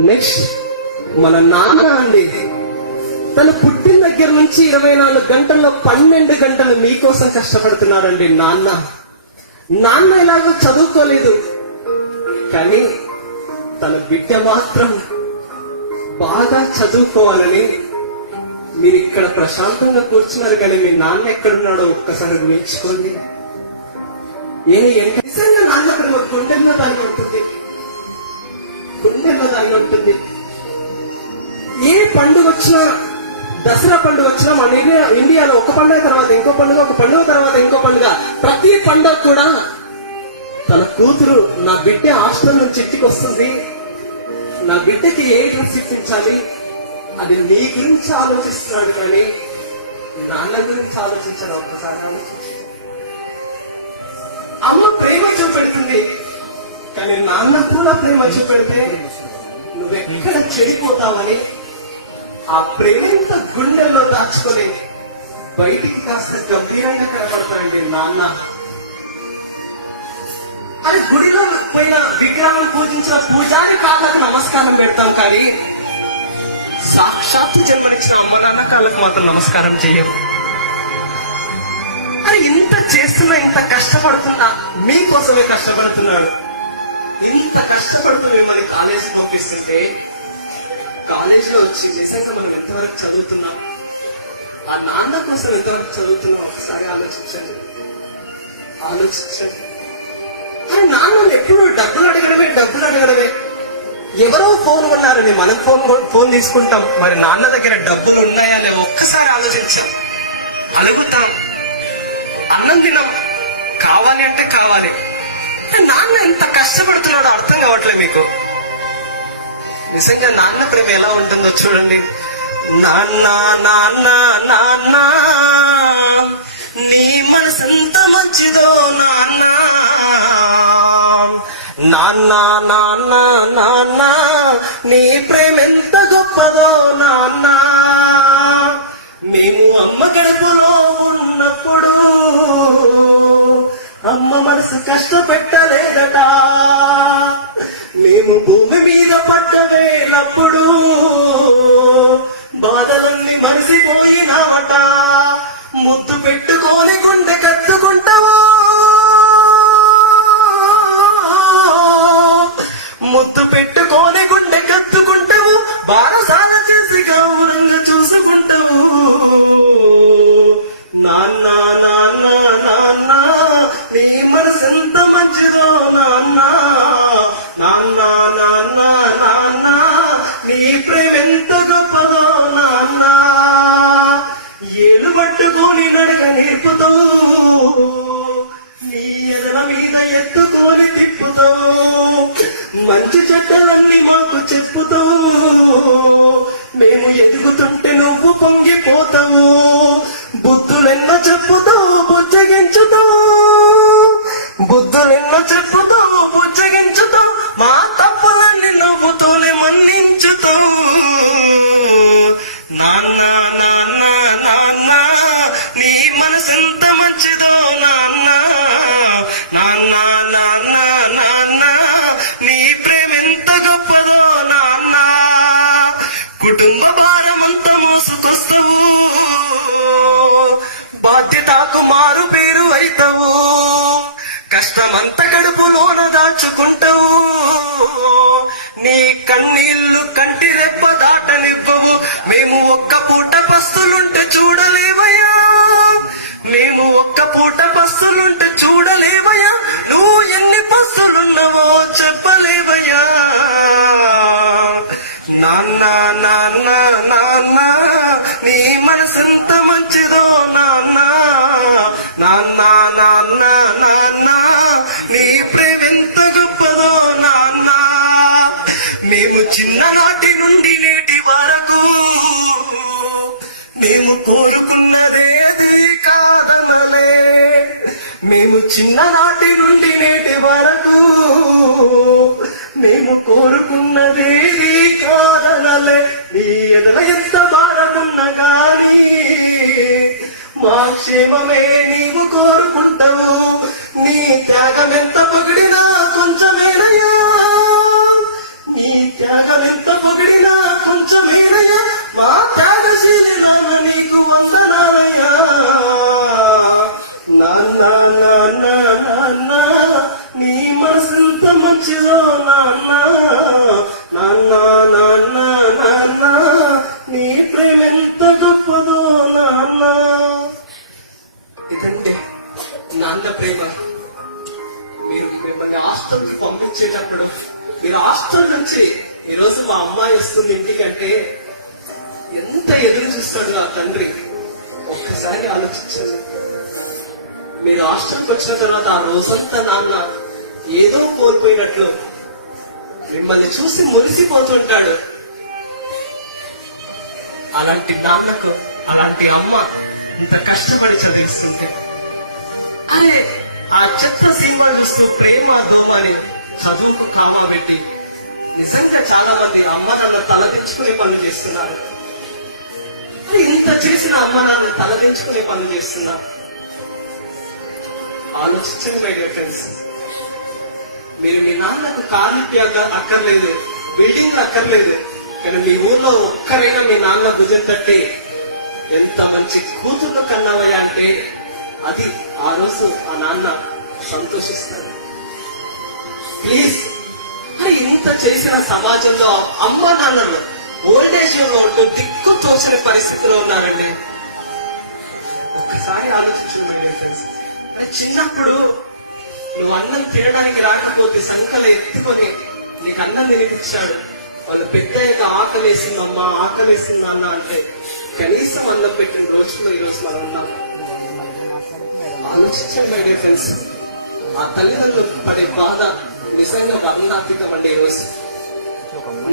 Next మన నాన్న అండి. తను పుట్టిన దగ్గర నుంచి ఇరవై నాలుగు గంటల్లో పన్నెండు గంటలు మీకోసం కష్టపడుతున్నాడండి నాన్న. నాన్న ఎలాగో చదువుకోలేదు. కానీ తన బిడ్డ మాత్రం బాగా చదువుకోవాలని మీరు ఇక్కడ ప్రశాంతంగా కూర్చున్నారు కానీ మీ నాన్న ఎక్కడున్నాడో ఒక్కసారి ఊహించుకోండి ఏ ఎంత నిజంగా నాన్న అక్కడ కొంటున్నా దాన్ని పడుతుంది గుండెల్లో దాన్ని ఉంటుంది ఏ పండుగ వచ్చినా దసరా పండుగ వచ్చినా మన ఇండియాలో ఒక పండుగ తర్వాత ఇంకో పండుగ ఒక పండుగ తర్వాత ఇంకో పండుగ ప్రతి పండుగ కూడా తన కూతురు నా బిడ్డ హాస్టల్ నుంచి ఇంటికి వస్తుంది. నా బిడ్డకి ఏ డ్రెస్ ఇప్పించాలి? అది నీ గురించి ఆలోచిస్తున్నాడు కానీ నాన్న గురించి ఆలోచించాలి ఒక్కసారి అమ్మ ప్రేమ చూపెడుతుంది. కానీ నాన్న కూడా ప్రేమ చూపెడితే నువ్వెక్కడ చెడిపోతావని ఆ ప్రేమంత గుండెల్లో దాచుకొని బయటికి కాస్త గంభీరంగా కనబడతాడండి నాన్న. అది గుడిలో పోయిన విగ్రహం పూజించిన పూజారి కాళ్ళకు నమస్కారం పెడతాం కానీ సాక్షాత్తు జన్మనిచ్చిన అమ్మ నాన్న కాళ్ళకు మాత్రం నమస్కారం చేయము అది ఇంత చేస్తున్నా ఇంత కష్టపడుతున్నా మీకోసమే కష్టపడుతున్నాడు. ఇంత కష్టపడుతూ మిమ్మల్ని కాలేజీకి పంపిస్తుంటే కాలేజీలో వచ్చి నిజంగా మనం ఎంతవరకు చదువుతున్నాం? ఆ నాన్న కోసం ఎంతవరకు చదువుతున్నాం? ఒకసారి ఆలోచించండి. ఆలోచించండి. కానీ నాన్న ఎప్పుడు డబ్బులు అడగడమే డబ్బులు అడగడమే. ఎవరో ఫోన్ ఉన్నారని మనం ఫోన్ ఫోన్ తీసుకుంటాం. మరి నాన్న దగ్గర డబ్బులు ఉన్నాయని ఒక్కసారి ఆలోచించాం అలుగుతాం అన్నం తినం. కావాలి అంటే కావాలి. నాన్న ఎంత కష్టపడుతున్నాడో అర్థం కావట్లేదు మీకు. నిజంగా నాన్న ప్రేమ ఎలా ఉంటుందో చూడండి. నాన్న నాన్న నాన్న నీ మనసెంత మంచిదో నాన్న. నాన్న నాన్న నాన్న నీ ప్రేమ ఎంత గొప్పదో నాన్న. మేము అమ్మ గడపలో ఉన్నప్పుడు అమ్మ మనసు కష్టపెట్టలేదట. మేము భూమి మీద పడ్డ వేలప్పుడు బాధలన్నీ మరిసిపోయినామట. ముద్దు పెట్టుకోని తిప్పుతావు. నీ ఎదల మీద ఎత్తుకొని తిప్పుతావు. మంచి చెడ్డలన్నీ మాకు చెప్పుతావు. మేము ఎదుగుతుంటే నువ్వు పొంగిపోతావు. బుద్ధులెన్న చెప్పుతావు. దాచుకుంటావు నీ కన్నీళ్ళు కంటి రెప్ప దాటనివ్వవు. మేము ఒక్క పూట బస్తులుంటే చూడలేవయ్యా. మేము ఒక్క పూట పస్తులుంటే చూడలేవయ్యా. నువ్వు ఎన్ని పస్తులున్నావో చెప్పలేవయ్యా. నాన్న నాన్న నాన్న నీ మనసెంత మంచిదో నాన్న. నాన్న నాన్న నాన్న నీ ప్రేమ మేము చిన్ననాటి నుండి నేటి వరకు మేము కోరుకున్నదే కాదనలే. నీ ఎదుర ఎంత భారమున్న గాని మా క్షేమమే నీవు కోరుకుంటావు. నీ త్యాగం ఎంత పొగిడినా కొంచెమేనయ్యా. నీ త్యాగం ఎంత పొగిడినా కొంచెం మనసెంత నాన్న నాన్న నాన్న నాన్న నీ ప్రేమ ఎంత గొప్పదో నాన్న. ఇదంటే నాన్న ప్రేమ. మీరు మిమ్మల్ని హాస్టల్కి పంపించేటప్పుడు మీరు హాస్టల్ నుంచి ఈ రోజు మా అమ్మాయి వస్తుంది ఇంటికంటే ఎంత ఎదురు చూస్తాడు నా తండ్రి? ఒక్కసారి ఆలోచించండి. మీరు హాస్టల్కి వచ్చిన తర్వాత ఆ రోజంతా నాన్న ఏదో కోల్పోయినట్లు మిమ్మల్ని చూసి మురిసిపోతుంటాడు. అలాంటి తాతకు అలాంటి అమ్మ ఇంత కష్టపడి చదివిస్తుంటే. అరే ఆ చెత్త సినిమా చూస్తూ ప్రేమ దోమని చదువుకు కామా పెట్టి నిజంగా చాలా మంది అమ్మ నాన్న తలదించుకునే పనులు చేస్తున్నారు. ఇంత చేసిన అమ్మ నాన్న తలదించుకునే పనులు చేస్తున్నారు. ఆలోచించండి మై డియర్ ఫ్రెండ్స్ మీరు మీ నాన్నకు కార్లు అక్కర్లేదు బిల్డింగ్లు అక్కర్లేదు కానీ మీ ఊర్లో ఒక్కరైనా మీ నాన్న భుజం తట్టి ఎంత మంచి కూతురు కన్నావయ్యా అంటే అది ఆ రోజు ఆ నాన్న సంతోషిస్తాడు. ప్లీజ్ అరే ఇంత చేసిన సమాజంలో అమ్మ నాన్నలు ఓల్డేజ్లో ఉంటూ దిక్కు తోచిన పరిస్థితిలో ఉన్నారండి. ఒక్కసారి ఆలోచించండి చిన్నప్పుడు నువ్వు అన్నం తినడానికి రాకపోతే సంకలు ఎత్తుకొని నీకు అన్నం తినిపించాడు. వాళ్ళు పెద్ద ఆకలేసిందమ్మా ఆకలేసింది అన్న అంటే కనీసం అన్నం పెట్టిన రోజుల్లో ఈ రోజు మనం ఉన్నాం. ఆలోచించండి మై డియర్ ఫ్రెండ్స్ ఆ తల్లిదండ్రులు పడే బాధ నిజంగా వర్ణాతీతం అండి ఈరోజు. రోజు